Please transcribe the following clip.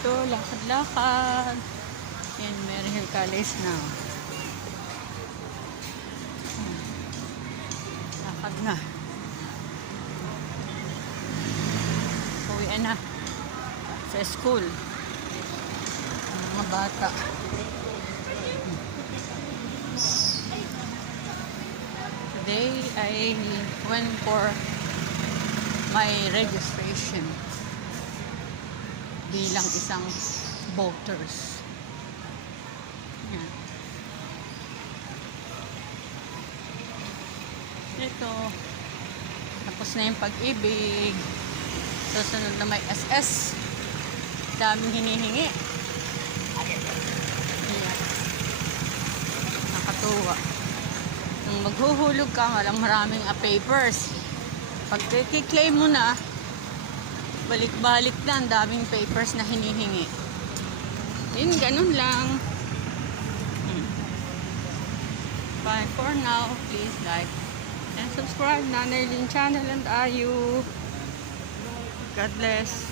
dito, lakad-lakad. Yan, Maryhill College na. Lakad na. Uwian na sa school. Ang mga bata. Today I went for my registration bilang isang voters. Yan. Ito, tapos na yung pag-ibig. Susunod na may SS. Daming hinihingi. Ayan. Nakatuwa. Nung maghuhulog ka, walang maraming papers. Pag i-claim mo na, balik-balik na, ang daming papers na hinihingi. Yun, ganun lang. Bye for now. Please like and subscribe. Nanay Lynn channel and Ayu. God bless.